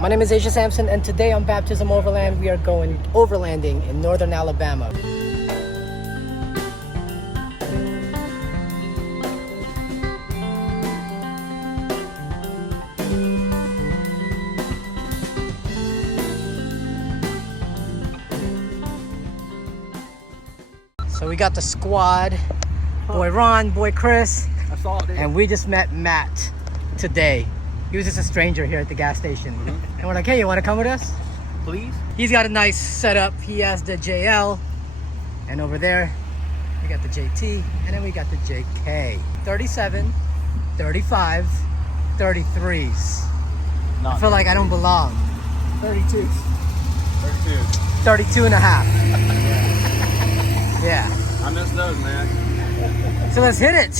My name is Asia Sampson, and today on Baptism Overland, we are going overlanding in northern Alabama. So we got the squad, boy Ron, boy Chris, and we just met Matt today. He was just a stranger here at the gas station. And we're like, hey, you want to come with us? Please? He's got a nice setup. He has the JL, and over there, we got the JT, and then we got the JK. 37, 35, 33s. I feel like I don't belong. 32s. 32 and a half. Yeah. I missed those, man. So let's hit it.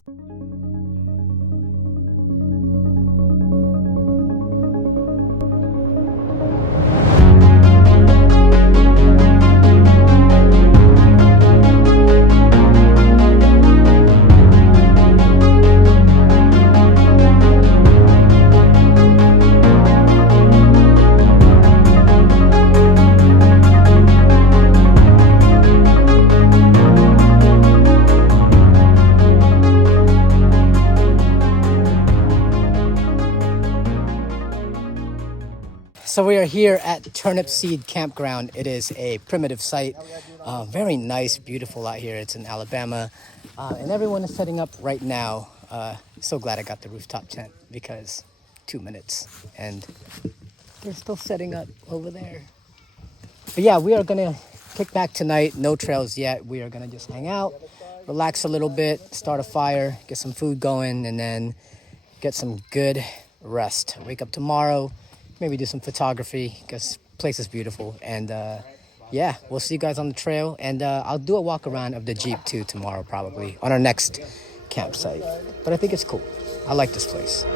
So we are here at Turnip Seed Campground. It is a primitive site. Very nice, beautiful out here. It's in Alabama. And everyone is setting up right now. So glad I got the rooftop tent because 2 minutes. And they're still setting up over there. But yeah, we are going to kick back tonight. No trails yet. We are going to just hang out, relax a little bit, start a fire, get some food going, and then get some good rest. Wake up tomorrow. Maybe do some photography because the place is beautiful. And yeah, we'll see you guys on the trail. And I'll do a walk around of the Jeep too tomorrow, probably on our next campsite. But I think it's cool. I like this place.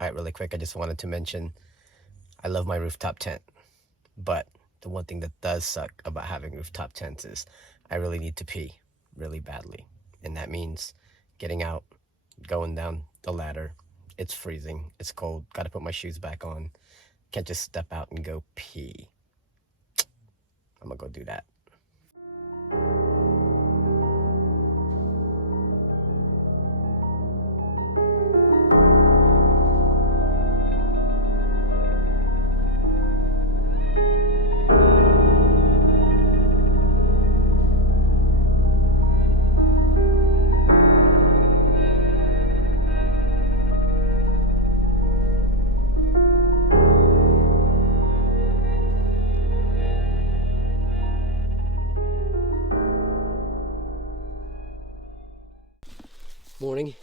All right, really quick, I just wanted to mention I love my rooftop tent, but the one thing that does suck about having rooftop tents is I really need to pee really badly. And that means getting out, going down the ladder. It's freezing, it's cold, got to put my shoes back on. Can't just step out and go pee. I'm gonna go do that. Morning.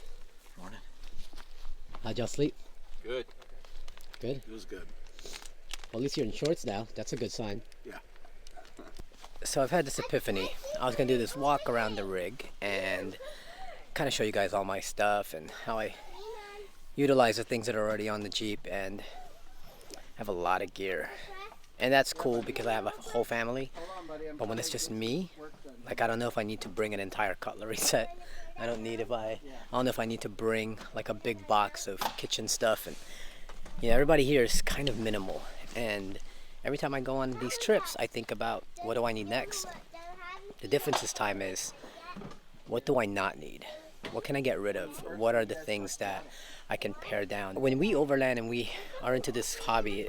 Morning. How'd y'all sleep? Good. Good? It was good. Well, at least you're in shorts now. That's a good sign. Yeah. So I've had this epiphany. I was going to do this walk around the rig and kind of show you guys all my stuff and how I utilize the things that are already on the Jeep, and have a lot of gear. And that's cool because I have a whole family. But when it's just me, like I don't know if I need to bring an entire cutlery set. I don't know if I need to bring like a big box of kitchen stuff. And you know, everybody here is kind of minimal, and every time I go on these trips I think about what do I need next. The difference this time is what do I not need? What can I get rid of? What are the things that I can pare down? When we overland and we are into this hobby,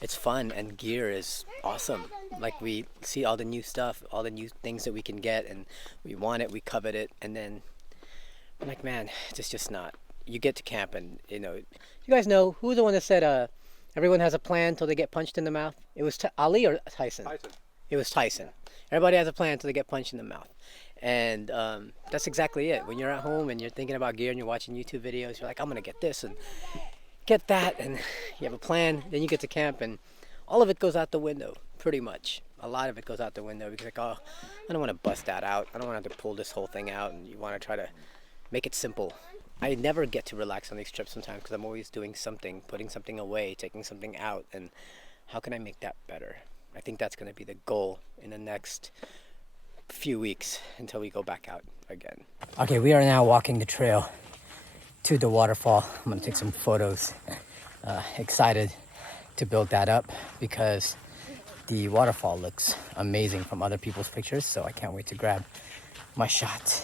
it's fun, and gear is awesome. Like we see all the new stuff, all the new things that we can get, and we want it, we covet it, and then I'm like, man, it's just not. You get to camp and, you know, you guys know, who was the one that said everyone has a plan until they get punched in the mouth? It was Ali or Tyson? Tyson. It was Tyson. Everybody has a plan until they get punched in the mouth. And that's exactly it. When you're at home and you're thinking about gear and you're watching YouTube videos, you're like, I'm gonna get this and get that, and you have a plan. Then you get to camp and all of it goes out the window, pretty much. A lot of it goes out the window because like, oh, I don't want to bust that out. I don't want to have to pull this whole thing out, and you want to try to make it simple. I never get to relax on these trips sometimes because I'm always doing something, putting something away, taking something out, and how can I make that better? I think that's going to be the goal in the next few weeks until we go back out again. Okay, we are now walking the trail to the waterfall. I'm going to take some photos. Excited to build that up because the waterfall looks amazing from other people's pictures, so I can't wait to grab my shot.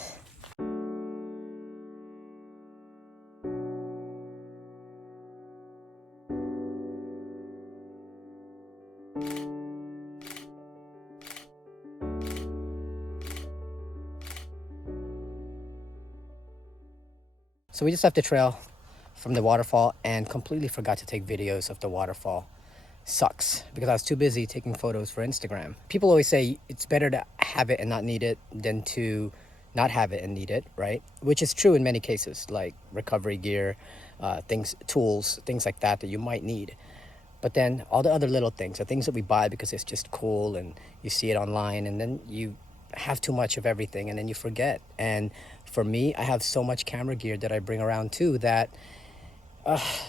So we just left the trail from the waterfall and completely forgot to take videos of the waterfall. Sucks, because I was too busy taking photos for Instagram. People always say it's better to have it and not need it than to not have it and need it, right? Which is true in many cases, like recovery gear, tools, things like that you might need. But then all the other little things, the things that we buy because it's just cool and you see it online, and then you have too much of everything and then you forget. And for me, I have so much camera gear that I bring around too that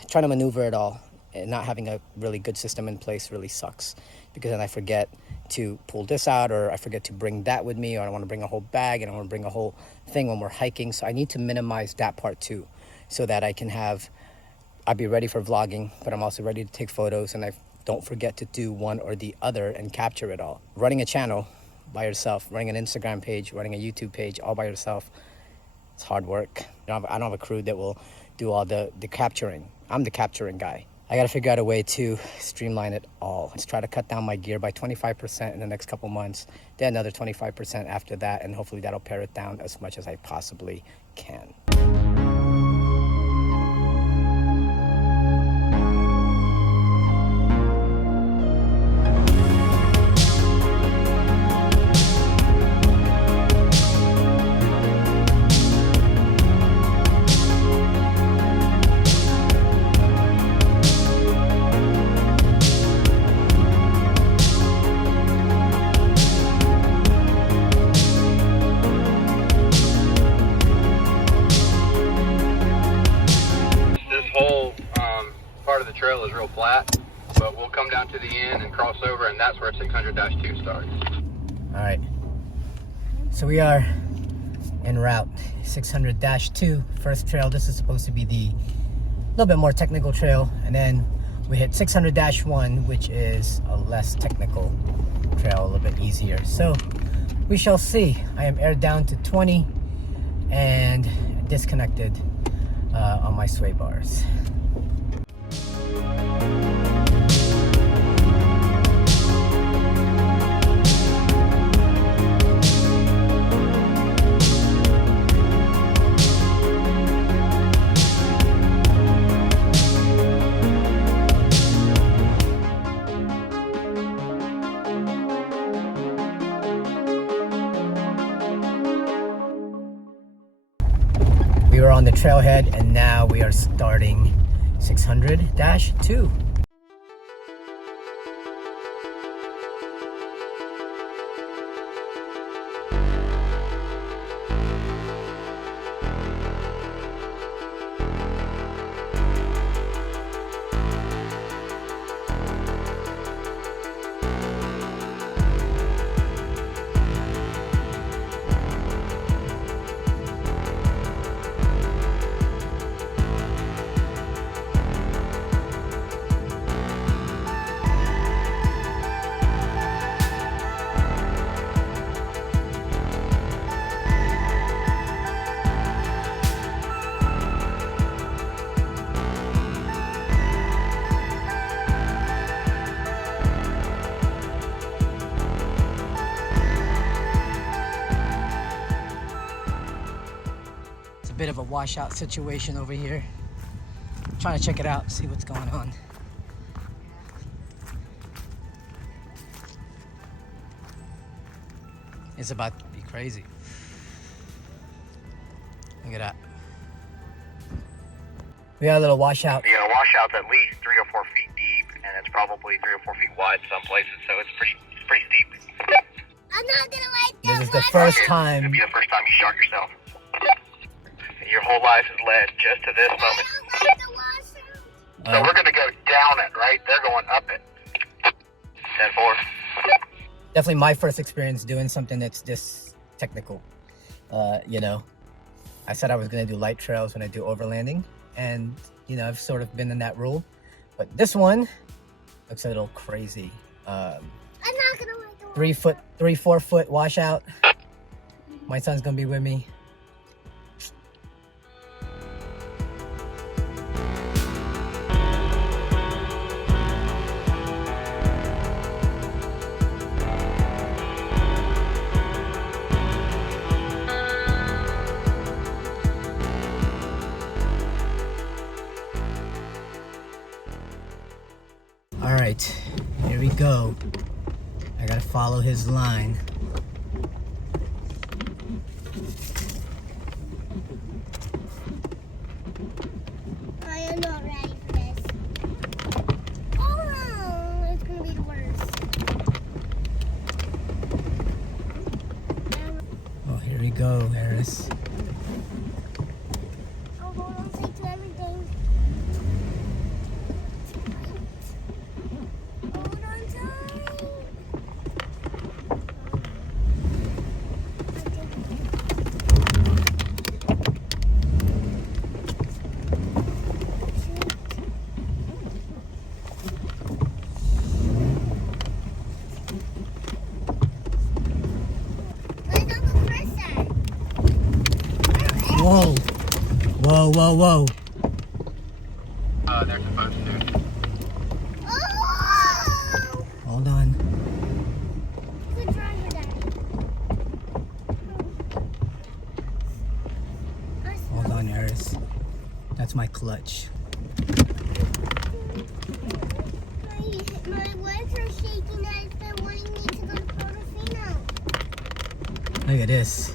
trying to maneuver it all and not having a really good system in place really sucks, because then I forget to pull this out, or I forget to bring that with me, or I don't want to bring a whole bag and I want to bring a whole thing when we're hiking. So I need to minimize that part too, so that I'll be ready for vlogging, but I'm also ready to take photos, and I don't forget to do one or the other and capture it all. Running a channel by yourself, running an Instagram page, running a YouTube page all by yourself, it's hard work. I don't have a crew that will do all the capturing. I'm the capturing guy. I gotta figure out a way to streamline it all. Let's try to cut down my gear by 25% in the next couple months, then another 25% after that, and hopefully that'll pare it down as much as I possibly can. Trail is real flat, but we'll come down to the end and cross over, and that's where 600-2 starts. All right, so we are en route 600-2 first trail. This is supposed to be the little bit more technical trail, and then we hit 600-1, which is a less technical trail, a little bit easier. So we shall see. I am aired down to 20 and disconnected on my sway bars. We were on the trailhead and now we are starting 600-2. Bit of a washout situation over here. I'm trying to check it out, see what's going on. It's about to be crazy. Look at that. We got a little washout. The washout's at least 3 or 4 feet deep, and it's probably 3 or 4 feet wide some places, so it's pretty steep. I'm not gonna like This is the first It'll time. be the first time you shot yourself. Your whole life has led just to this moment. So we're gonna go down it, right? They're going up it. 10-4. Definitely my first experience doing something that's this technical. You know, I said I was gonna do light trails when I do overlanding, and you know, I've sort of been in that rule, but this one looks a little crazy. I'm not gonna like the 4 foot washout. My son's gonna be with me. All right, here we go. I gotta follow his line. I am not ready for this. Oh, it's gonna be the worst. Oh, here we go, Harris. I'll hold on tight to everything. Hold on tight. Let's not go first side. Whoa, whoa, whoa, whoa. They're supposed to. Oh! Hold on. Good driver, Daddy. Hold on, Harris. That's my clutch. My legs are shaking. I've been wanting me to go to Portofino. Look at this.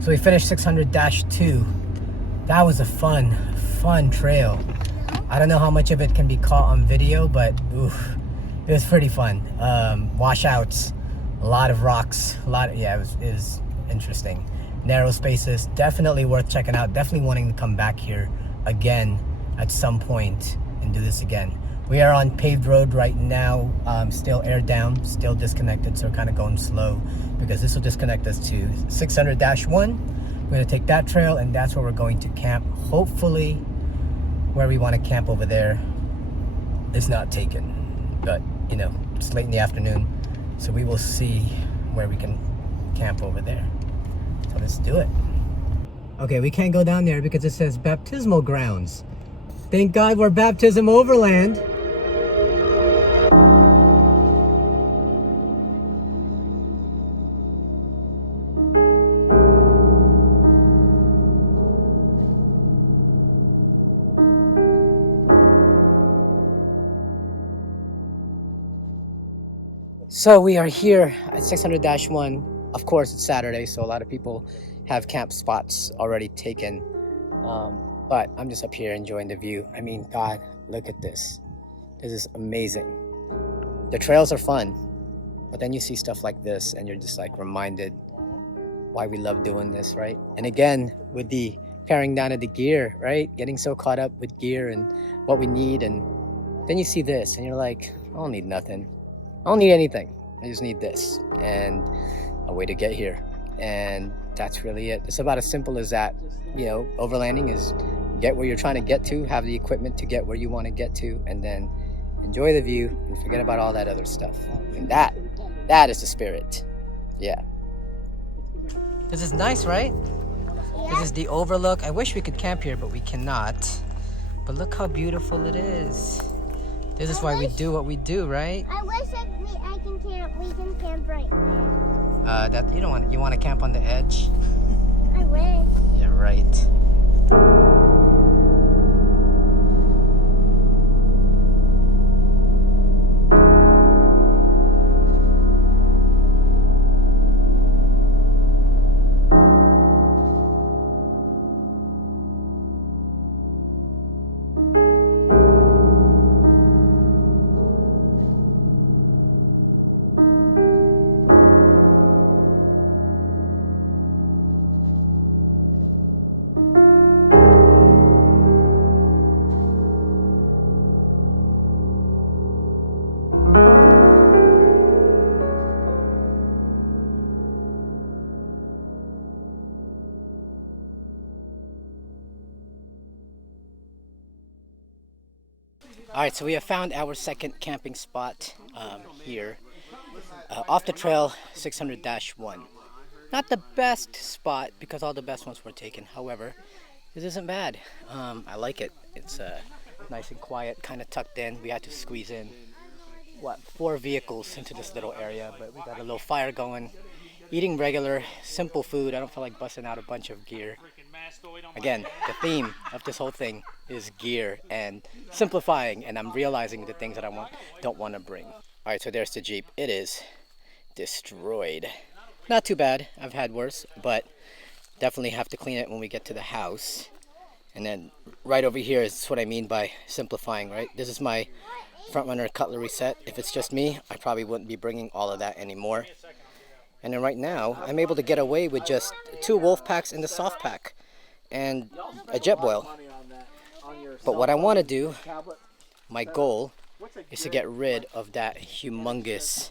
So we finished 600-2. That was a fun trail. I don't know how much of it can be caught on video, but oof, it was pretty fun. Washouts, a lot of rocks, it was interesting. Narrow spaces, definitely worth checking out. Definitely wanting to come back here again at some point and do this again. We are on paved road right now, still air down, still disconnected, so we're kind of going slow because this will disconnect us to 600-1. We're going to take that trail, and that's where we're going to camp. Hopefully where we want to camp over there is not taken, but you know, it's late in the afternoon, so we will see where we can camp over there. So let's do it. Okay, we can't go down there because it says baptismal grounds. Thank God we're baptism overland. So we are here at 600-1. Of course, it's Saturday, so a lot of people have camp spots already taken. But I'm just up here enjoying the view. I mean, God, look at this. This is amazing. The trails are fun, but then you see stuff like this and you're just like reminded why we love doing this, right? And again, with the paring down of the gear, right? Getting so caught up with gear and what we need, and then you see this and you're like, I don't need nothing. I don't need anything. I just need this and a way to get here. And that's really it. It's about as simple as that. You know, overlanding is get where you're trying to get to, have the equipment to get where you want to get to, and then enjoy the view and forget about all that other stuff. And that is the spirit. Yeah. This is nice, right? This is the overlook. I wish we could camp here, but we cannot. But look how beautiful it is. This is why we do what we do, right? I wish I can camp. We can camp right now. That you don't want. You want to camp on the edge? I wish. Yeah, right. All right, so we have found our second camping spot here off the trail 600-1. Not the best spot because all the best ones were taken. However, this isn't bad. I like it. It's nice and quiet, kind of tucked in. We had to squeeze in, 4 vehicles into this little area, but we got a little fire going. Eating regular, simple food. I don't feel like busting out a bunch of gear. Again, the theme of this whole thing is gear and simplifying, and I'm realizing the things that I don't want to bring. All right, so there's the Jeep. It is destroyed. Not too bad. I've had worse, but definitely have to clean it when we get to the house. And then right over here is what I mean by simplifying, right? This is my front runner cutlery set. If it's just me, I probably wouldn't be bringing all of that anymore. And then right now, I'm able to get away with just 2 wolf packs in the soft pack and a jet boil. But what I want to do, my goal, is to get rid of that humongous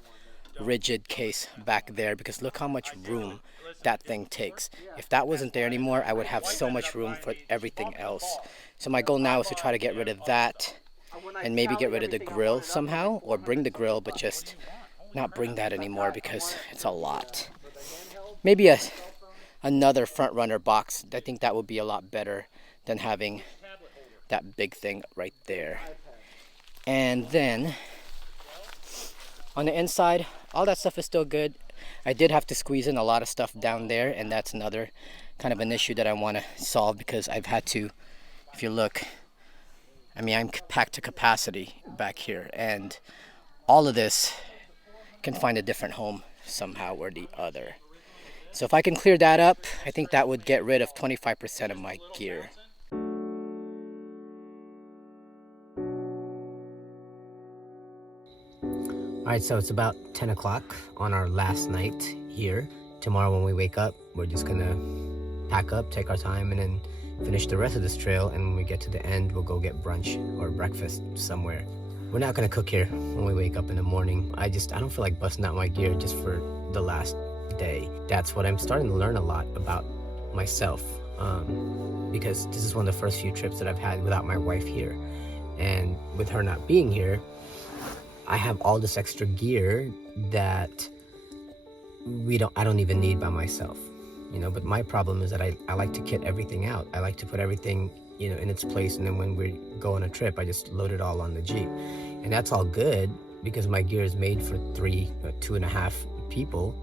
rigid case back there, because look how much room that thing takes. If that wasn't there anymore, I would have so much room for everything else. So my goal now is to try to get rid of that and maybe get rid of the grill somehow, or bring the grill but just not bring that anymore because it's a lot. Maybe another front runner box. I think that would be a lot better than having that big thing right there. And then on the inside, all that stuff is still good. I did have to squeeze in a lot of stuff down there, and that's another kind of an issue that I want to solve, because I've had to, if you look, I mean, I'm packed to capacity back here, and all of this can find a different home somehow or the other. So if I can clear that up, I think that would get rid of 25% of my gear. Alright, so it's about 10 o'clock on our last night here. Tomorrow when we wake up, we're just gonna pack up, take our time, and then finish the rest of this trail. And when we get to the end, we'll go get brunch or breakfast somewhere. We're not gonna cook here when we wake up in the morning. I don't feel like busting out my gear just for the last day. That's what I'm starting to learn a lot about myself, because this is one of the first few trips that I've had without my wife here. And with her not being here, I have all this extra gear that I don't even need by myself, you know. But my problem is that I like to kit everything out. I like to put everything, you know, in its place, and then when we go on a trip, I just load it all on the Jeep. And that's all good because my gear is made for 2.5 people.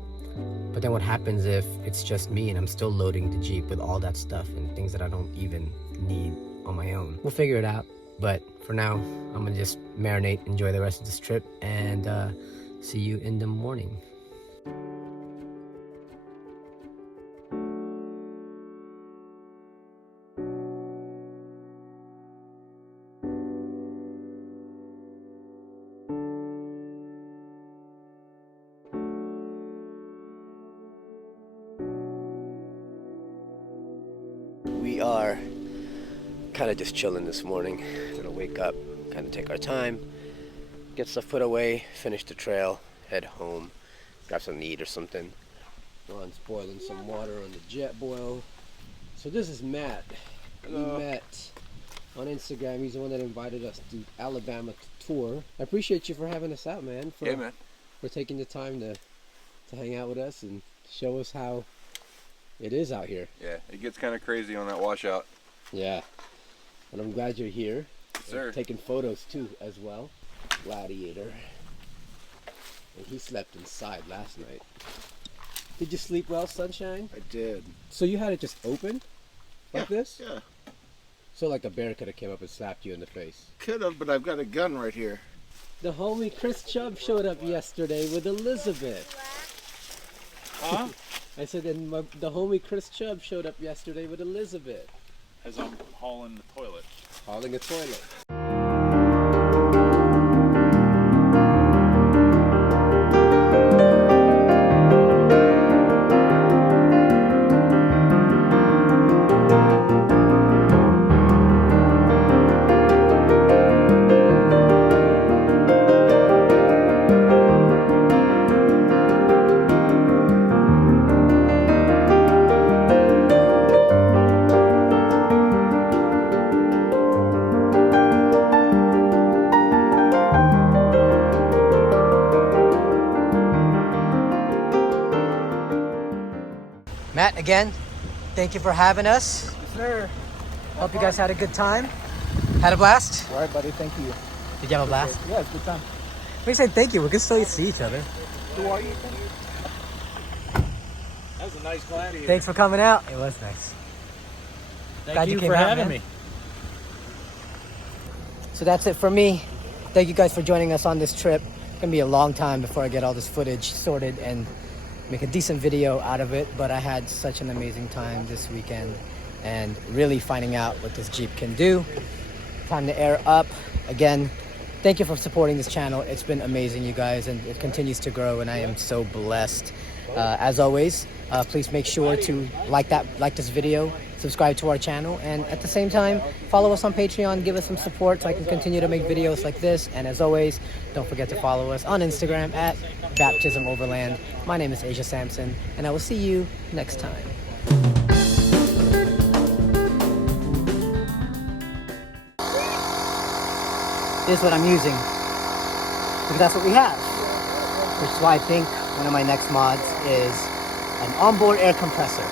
But then what happens if it's just me and I'm still loading the Jeep with all that stuff and things that I don't even need on my own? We'll figure it out. But for now, I'm gonna just marinate, enjoy the rest of this trip, and see you in the morning. kind of just chilling this morning. Gonna wake up, kind of take our time, get stuff put away, finish the trail, head home, grab something to eat or something. Ron's boiling some water on the jet boil. So this is Matt. We met on Instagram. He's the one that invited us to Alabama to tour. I appreciate you for having us out, man. Yeah, man. For taking the time to hang out with us and show us how it is out here. Yeah, it gets kind of crazy on that washout. Yeah. And I'm glad you're here. Yes, sir. Taking photos too as well. Gladiator. And he slept inside last night. Did you sleep well, Sunshine? I did. So you had it just open? Like this? Yeah. So like a bear could have came up and slapped you in the face. Could have, but I've got a gun right here. The homie Chris Chubb showed up yesterday with Elizabeth. Huh? I said, and the homie Chris Chubb showed up yesterday with Elizabeth. As I'm hauling the toilet. Hauling a toilet. Matt, again, thank you for having us. Yes, sir. Hope you guys had a good time. Had a blast? All right, buddy. Thank you. Did you have a blast? Yeah, it's a good time. We say thank you. We can still see each other. Who are you? That was a nice gladiator. Thanks for coming out. It was nice. Thank Glad you came for out, having man. me. So that's it for me. Thank you guys for joining us on this trip. It's gonna be a long time before I get all this footage sorted and make a decent video out of it, but I had such an amazing time this weekend and really finding out what this Jeep can do. Time to air up. Again, thank you for supporting this channel. It's been amazing, you guys, and it continues to grow, and I am so blessed. As always, please make sure to like this video, subscribe to our channel, and at the same time, follow us on Patreon, give us some support so I can continue to make videos like this. And as always, don't forget to follow us on Instagram at Baptism Overland. My name is Asia Sampson, and I will see you next time. This is what I'm using, because that's what we have. Which is why I think one of my next mods is an onboard air compressor,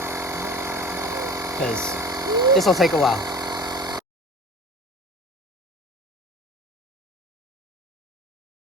because this will take a while.